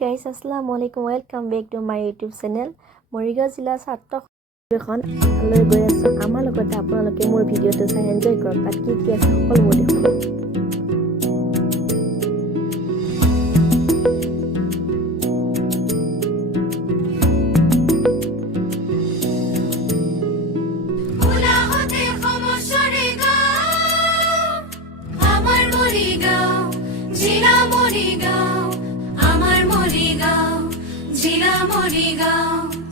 guys আসসালামু আলাইকুম welcome back to my YouTube channel Morigaon জিলা ছাত্ৰ এখন লৈ গৈ আছোঁ আমাৰ লগতে আপোনালোকে মোৰ ভিডিঅ'টো চাই এনজয় কৰক তাত কি কি আছে সকলোবোৰ দেখুৱাম Morigaon,